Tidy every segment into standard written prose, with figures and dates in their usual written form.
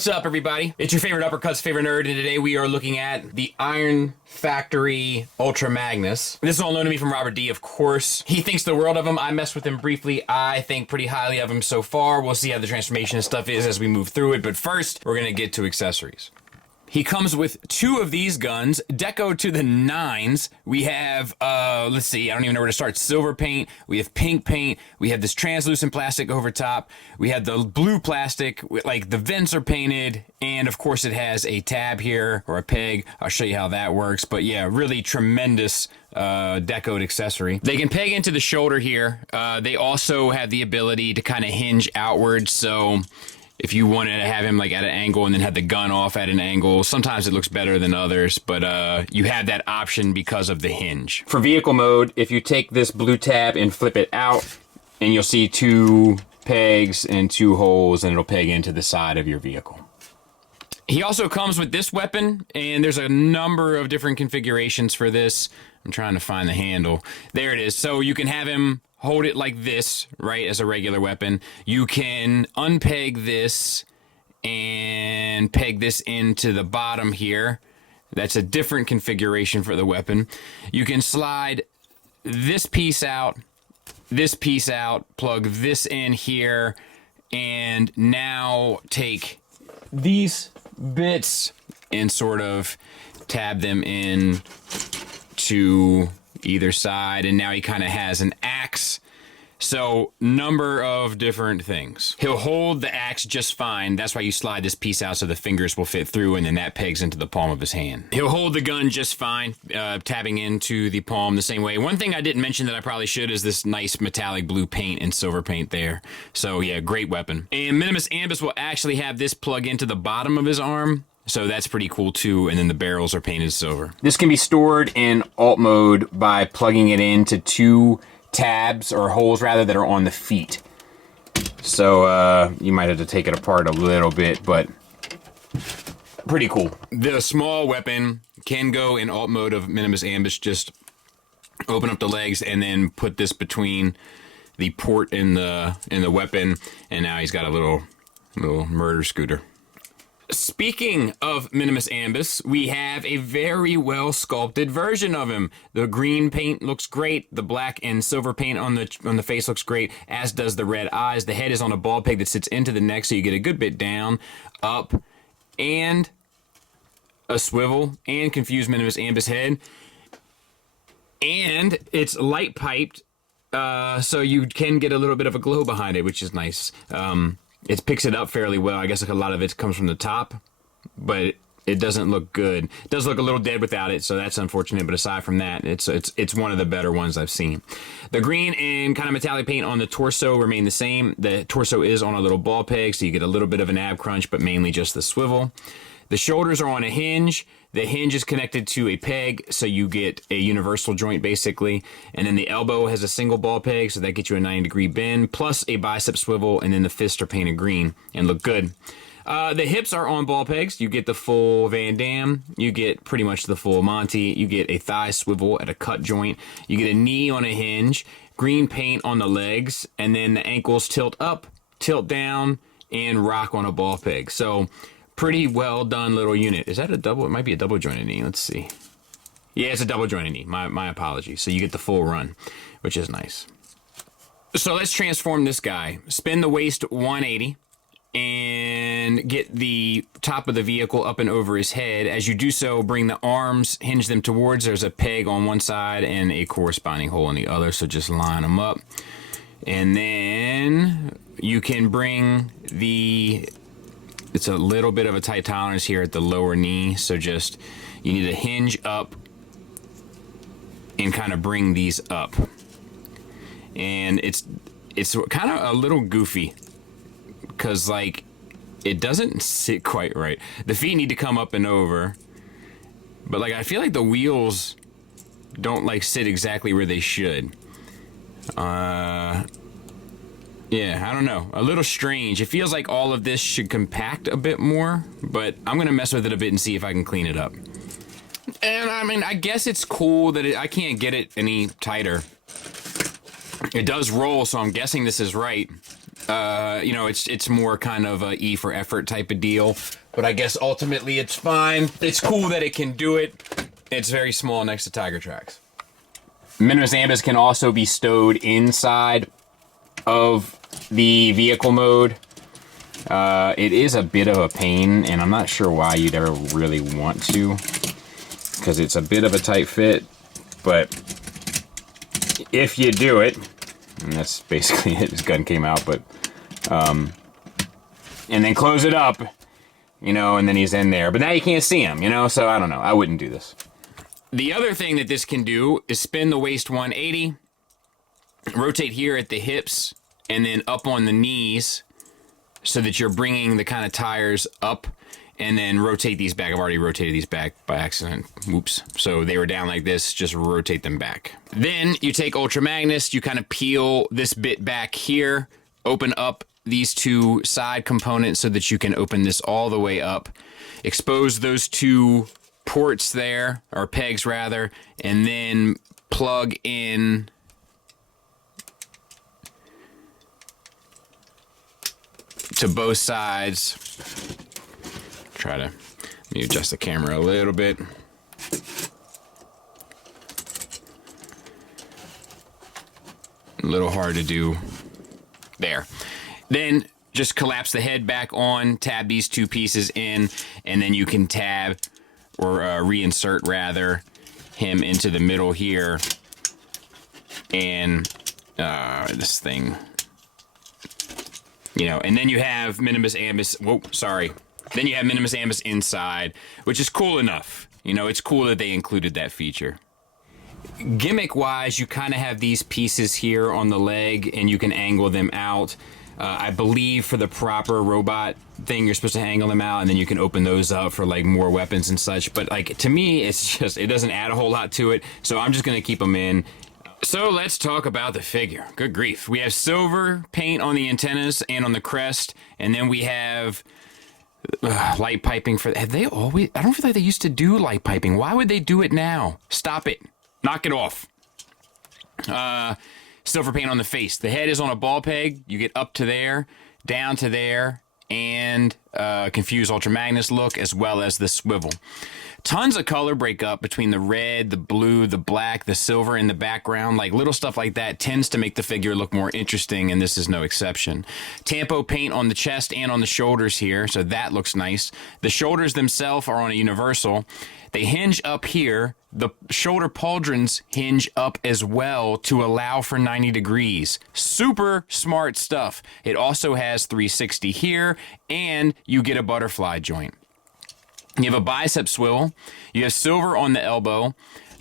What's up, everybody? It's your favorite uppercuts, favorite nerd, and today we are looking at the Iron Factory Ultra Magnus. This is all known to me from Robert D, of course. He thinks the world of him. I messed with him briefly. I think pretty highly of him so far. We'll see how the transformation and stuff is as we move through it, but first, we're gonna get to accessories. He comes with two of these guns, deco to the nines. We have, let's see, I don't even know where to start. Silver paint, we have pink paint, we have this translucent plastic over top, we have the blue plastic, like the vents are painted, and of course it has a tab here, or a peg. I'll show you how that works, but yeah, really tremendous decoed accessory. They can peg into the shoulder here. They also have the ability to kind of hinge outwards, so if you wanted to have him like at an angle and then have the gun off at an angle, sometimes it looks better than others, but you have that option because of the hinge. For vehicle mode, if you take this blue tab and flip it out, and you'll see two pegs and two holes, and it'll peg into the side of your vehicle. He also comes with this weapon, and there's a number of different configurations for this. I'm trying to find the handle. There it is. So you can have him hold it like this, right, as a regular weapon. You can unpeg this and peg this into the bottom here. That's a different configuration for the weapon. You can slide this piece out, plug this in here, and now take these bits and sort of tab them in to either side, and now he kind of has an axe. So, number of different things. He'll hold the axe just fine. That's why you slide this piece out so the fingers will fit through, and then that pegs into the palm of his hand. He'll hold the gun just fine, tabbing into the palm the same way. One thing I didn't mention that I probably should is this nice metallic blue paint and silver paint there. So yeah, great weapon. And Minimus Ambus will actually have this plug into the bottom of his arm. So that's pretty cool too, and then the barrels are painted silver. This can be stored in alt mode by plugging it into two tabs, or holes rather, that are on the feet. So you might have to take it apart a little bit, but pretty cool. The small weapon can go in alt mode of Minimus Ambus. Just open up the legs and then put this between the port in the weapon, and now he's got a little murder scooter. Speaking of Minimus Ambus, we have a very well sculpted version of him. The green paint looks great. The black and silver paint on the face looks great, as does the red eyes. The head is on a ball peg that sits into the neck, so you get a good bit down, up, and a swivel, and confused Minimus Ambus head. And it's light piped, so you can get a little bit of a glow behind it, which is nice. It picks it up fairly well. I guess like a lot of it comes from the top, but it doesn't look good. It does look a little dead without it, so that's unfortunate, but aside from that, it's one of the better ones I've seen. The green and kind of metallic paint on the torso remain the same. The torso is on a little ball peg, so you get a little bit of an ab crunch, but mainly just the swivel. The shoulders are on a hinge. The hinge is connected to a peg, so you get a universal joint basically. And then the elbow has a single ball peg, so that gets you a 90-degree bend, plus a bicep swivel, and then the fists are painted green and look good. The hips are on ball pegs. You get the full Van Damme. You get pretty much the full Monty. You get a thigh swivel at a cut joint. You get a knee on a hinge, green paint on the legs, and then the ankles tilt up, tilt down, and rock on a ball peg. So pretty well done little unit. Is that a double? It might be a double jointed knee. Let's see. Yeah, it's a double jointed knee. My apologies. So you get the full run, which is nice. So let's transform this guy. Spin the waist 180 and get the top of the vehicle up and over his head. As you do so, bring the arms, hinge them towards. There's a peg on one side and a corresponding hole on the other. So just line them up. And then you can bring it's a little bit of a tight tolerance here at the lower knee, so just, you need to hinge up and kind of bring these up. And it's kind of a little goofy, because like, it doesn't sit quite right. The feet need to come up and over, but like, I feel like the wheels don't like sit exactly where they should. Yeah, I don't know. A little strange. It feels like all of this should compact a bit more, but I'm going to mess with it a bit and see if I can clean it up. And I mean, I guess it's cool that I can't get it any tighter. It does roll, so I'm guessing this is right. You know, it's more kind of a E for effort type of deal. But I guess ultimately it's fine. It's cool that it can do it. It's very small next to Tiger Tracks. Minimus Ambus can also be stowed inside of the vehicle mode. It is a bit of a pain, and I'm not sure why you'd ever really want to, because it's a bit of a tight fit, but if you do it, and that's basically it, his gun came out, but, and then close it up, you know, and then he's in there, but now you can't see him, you know, so I don't know, I wouldn't do this. The other thing that this can do is spin the waist 180, rotate here at the hips, and then up on the knees, so that you're bringing the kind of tires up, and then rotate these back. I've already rotated these back by accident. Oops. So they were down like this, just rotate them back. Then you take Ultra Magnus, you kind of peel this bit back here, open up these two side components so that you can open this all the way up, expose those two ports there, or pegs rather, and then plug in to both sides. Try to, let me adjust the camera a little bit. A little hard to do. There. Then just collapse the head back on, tab these two pieces in, and then you can tab, or reinsert rather, him into the middle here. And this thing, you know, and then you have Minimus Ambus, whoa, sorry. Then you have Minimus Ambus inside, which is cool enough. You know, it's cool that they included that feature. Gimmick-wise, you kind of have these pieces here on the leg, and you can angle them out. I believe for the proper robot thing, you're supposed to angle them out, and then you can open those up for, like, more weapons and such. But, like, to me, it's just, it doesn't add a whole lot to it, so I'm just going to keep them in. So let's talk about the figure. Good grief. We have silver paint on the antennas and on the crest, and then we have light piping for... Have they always... I don't feel like they used to do light piping. Why would they do it now? Stop it. Knock it off. Silver paint on the face. The head is on a ball peg. You get up to there, down to there, and confused Ultra Magnus look, as well as the swivel. Tons of color breakup between the red, the blue, the black, the silver in the background. Like little stuff like that tends to make the figure look more interesting, and this is no exception. Tampo paint on the chest and on the shoulders here, so that looks nice. The shoulders themselves are on a universal. They hinge up here. The shoulder pauldrons hinge up as well to allow for 90 degrees. Super smart stuff. It also has 360 here, and you get a butterfly joint. You have a bicep swivel. You have silver on the elbow.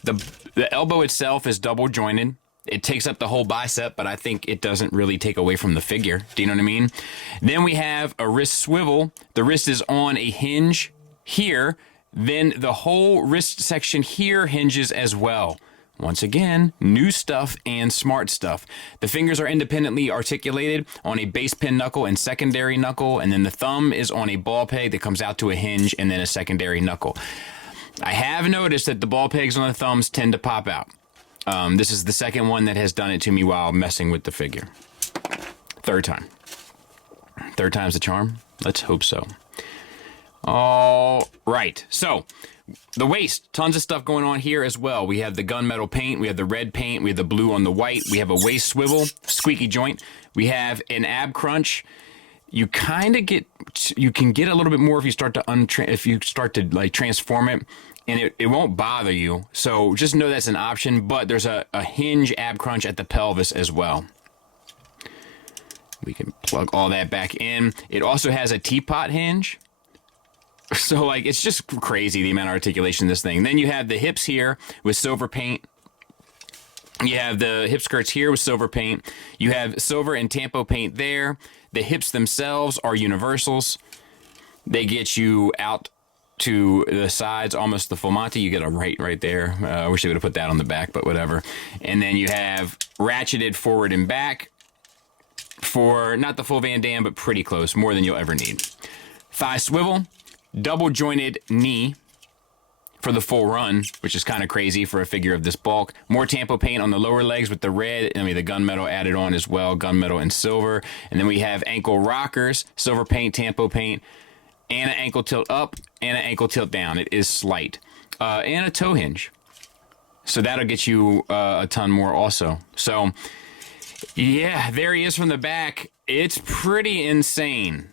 The elbow itself is double jointed. It takes up the whole bicep, but I think it doesn't really take away from the figure. Do you know what I mean? Then we have a wrist swivel. The wrist is on a hinge here. Then the whole wrist section here hinges as well. Once again, new stuff and smart stuff. The fingers are independently articulated on a base pin knuckle and secondary knuckle, and then the thumb is on a ball peg that comes out to a hinge and then a secondary knuckle. I have noticed that the ball pegs on the thumbs tend to pop out. This is the second one that has done it to me while messing with the figure. Third time. Third time's the charm? Let's hope so. All right, so the waist, tons of stuff going on here as well. We have the gunmetal paint, we have the red paint, we have the blue on the white, we have a waist swivel, squeaky joint, we have an ab crunch. You kind of get, you can get a little bit more if you start to like transform it, and it won't bother you. So just know that's an option, but there's a hinge ab crunch at the pelvis as well. We can plug all that back in. It also has a teapot hinge. So, like, it's just crazy the amount of articulation in this thing. Then you have the hips here with silver paint. You have the hip skirts here with silver paint. You have silver and tampo paint there. The hips themselves are universals. They get you out to the sides, almost the full Monty. You get a right there. I wish they would have put that on the back, but whatever. And then you have ratcheted forward and back for not the full Van Damme, but pretty close, more than you'll ever need. Thigh swivel. Double jointed knee for the full run, which is kind of crazy for a figure of this bulk. More tampo paint on the lower legs with the red, the gunmetal added on as well, gunmetal and silver. And then we have ankle rockers, silver paint, tampo paint, and an ankle tilt up and an ankle tilt down. It is slight. And a toe hinge. So that'll get you a ton more also. So yeah, there he is from the back. It's pretty insane.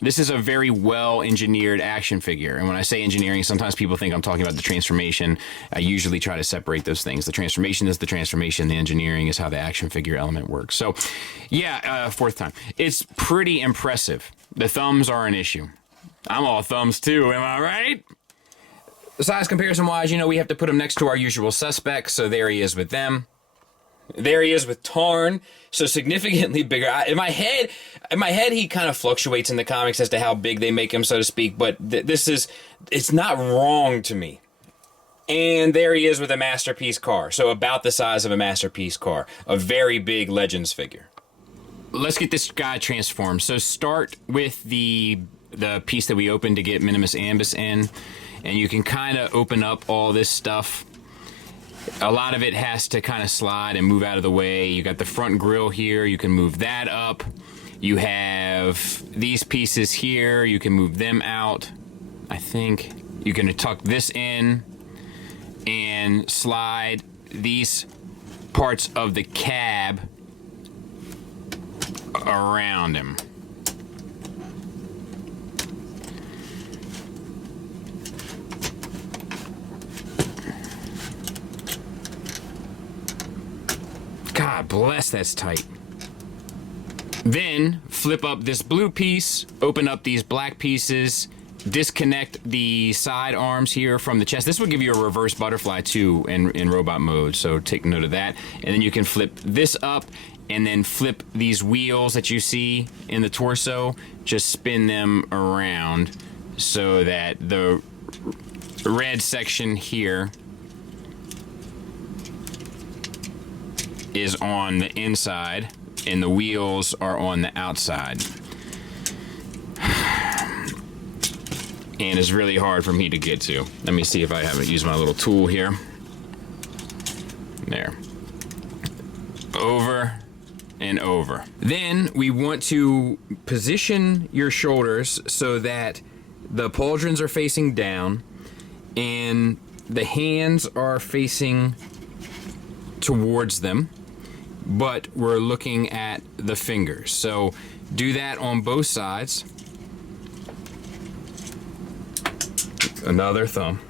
This is a very well-engineered action figure. And when I say engineering, sometimes people think I'm talking about the transformation. I usually try to separate those things. The transformation is the transformation. The engineering is how the action figure element works. So, yeah, fourth time. It's pretty impressive. The thumbs are an issue. I'm all thumbs too, am I right? Size comparison-wise, we have to put him next to our usual suspects. So there he is with them. There he is with Tarn, so significantly bigger. In my head, he kind of fluctuates in the comics as to how big they make him, so to speak, but it's not wrong to me. And there he is with a Masterpiece car, so about the size of a Masterpiece car. A very big Legends figure. Let's get this guy transformed. So start with the piece that we opened to get Minimus Ambus in, and you can kind of open up all this stuff. A lot of it has to kind of slide and move out of the way. You got the front grille here. You can move that up. You have these pieces here. You can move them out. I think you can tuck this in and slide these parts of the cab around him. God bless, that's tight. Then flip up this blue piece, open up these black pieces, disconnect the side arms here from the chest. This will give you a reverse butterfly too in robot mode, so take note of that. And then you can flip this up and then flip these wheels that you see in the torso, just spin them around so that the red section here is on the inside and the wheels are on the outside. And it's really hard for me to get to. Let me see if I haven't used my little tool here. There. Over and over. Then we want to position your shoulders so that the pauldrons are facing down and the hands are facing towards them, but we're looking at the fingers. So do that on both sides. Another thumb.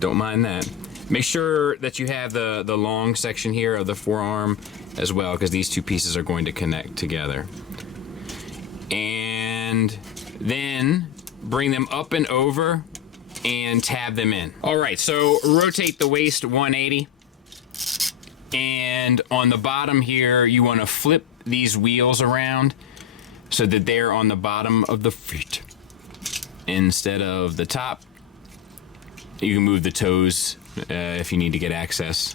Don't mind that. Make sure that you have the long section here of the forearm as well, because these two pieces are going to connect together. And then bring them up and over and tab them in. All right, so rotate the waist 180. And on the bottom here, you want to flip these wheels around so that they're on the bottom of the feet instead of the top. You can move the toes if you need to get access.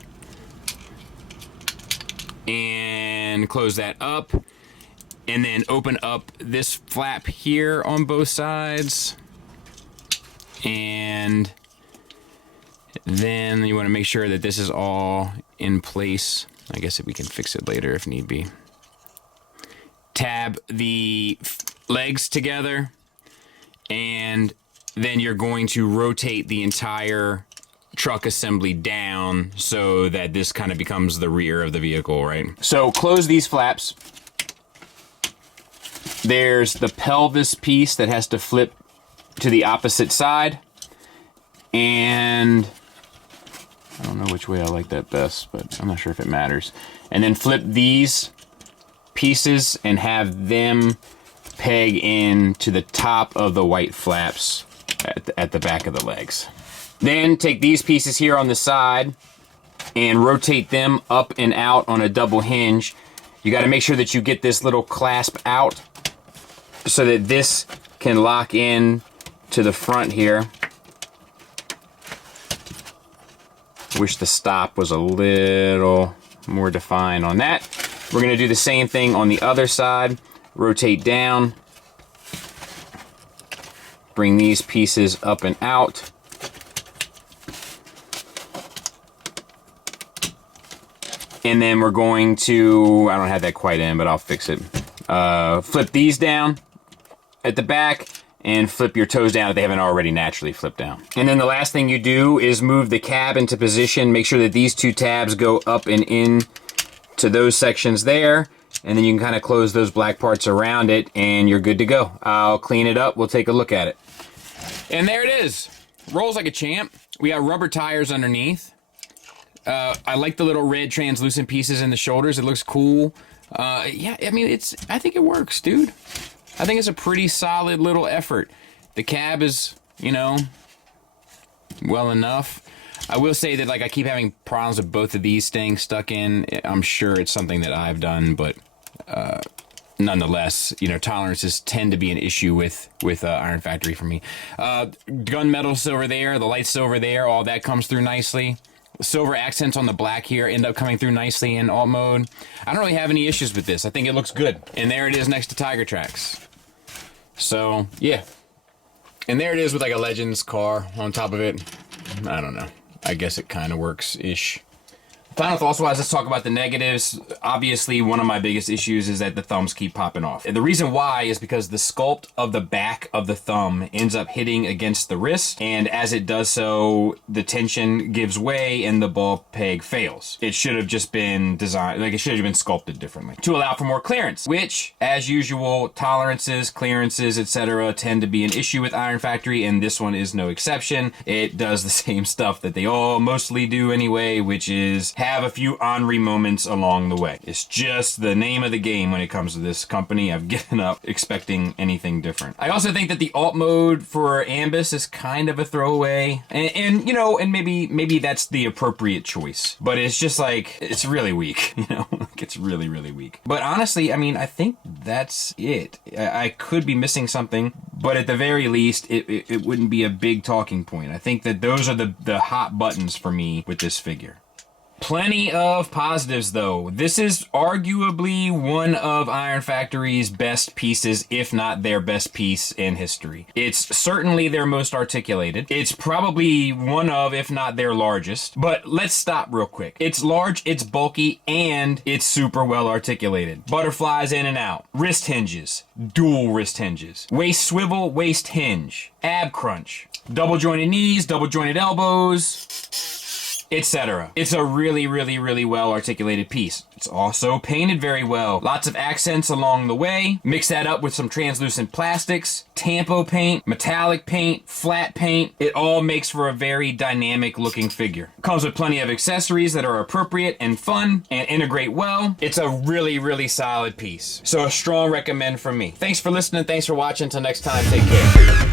And close that up. And then open up this flap here on both sides. And then you want to make sure that this is all in place. I guess if we can fix it later if need be. Tab the legs together, and then you're going to rotate the entire truck assembly down so that this kind of becomes the rear of the vehicle, right? So close these flaps. There's the pelvis piece that has to flip to the opposite side, and I don't know which way I like that best, but I'm not sure if it matters. And then flip these pieces and have them peg in to the top of the white flaps at the back of the legs. Then take these pieces here on the side and rotate them up and out on a double hinge. You got to make sure that you get this little clasp out so that this can lock in to the front here. Wish the stop was a little more defined on that. We're going to do the same thing on the other side. Rotate down. Bring these pieces up and out. And then we're going to, I don't have that quite in, but I'll fix it. Flip these down at the back and flip your toes down if they haven't already naturally flipped down. And then the last thing you do is move the cab into position. Make sure that these two tabs go up and in to those sections there. And then you can kind of close those black parts around it and you're good to go. I'll clean it up. We'll take a look at it. And there it is. Rolls like a champ. We got rubber tires underneath. I like the little red translucent pieces in the shoulders. It looks cool. Yeah, I mean, I think it works, dude. I think it's a pretty solid little effort. The cab is, you know, well enough. I will say that, like, I keep having problems with both of these staying stuck in. I'm sure it's something that I've done, but nonetheless, you know, tolerances tend to be an issue with Iron Factory for me. Gunmetal silver there, the light silver there, all that comes through nicely. Silver accents on the black here end up coming through nicely in alt mode. I don't really have any issues with this. I think it looks good. And there it is next to Tiger Tracks. So, yeah. And there it is with like a Legends car on top of it. I don't know. I guess it kind of works-ish. Final thoughts-wise, let's talk about the negatives. Obviously, one of my biggest issues is that the thumbs keep popping off. And the reason why is because the sculpt of the back of the thumb ends up hitting against the wrist, and as it does so, the tension gives way and the ball peg fails. It should have just been designed, like it should have been sculpted differently to allow for more clearance, which, as usual, tolerances, clearances, etc. tend to be an issue with Iron Factory, and this one is no exception. It does the same stuff that they all mostly do anyway, which is have a few ornery moments along the way. It's just the name of the game when it comes to this company. I've given up expecting anything different. I also think that the alt mode for Ambus is kind of a throwaway, and you know, and maybe that's the appropriate choice, but it's just like, it's really weak, you know. It's really, really weak. But honestly, I mean, I think that's it. I could be missing something, but at the very least, it wouldn't be a big talking point. I think that those are the hot buttons for me with this figure. Plenty of positives, though. This is arguably one of Iron Factory's best pieces, if not their best piece in history. It's certainly their most articulated. It's probably one of, if not their largest. But let's stop real quick. It's large, it's bulky, and it's super well articulated. Butterflies in and out. Wrist hinges. Dual wrist hinges. Waist swivel, waist hinge. Ab crunch. Double jointed knees, double jointed elbows, etc. It's a really, really, really well articulated piece. It's also painted very well. Lots of accents along the way. Mix that up with some translucent plastics, tampo paint, metallic paint, flat paint. It all makes for a very dynamic looking figure. Comes with plenty of accessories that are appropriate and fun and integrate well. It's a really, really solid piece. So a strong recommend from me. Thanks for listening. Thanks for watching. Until next time, take care.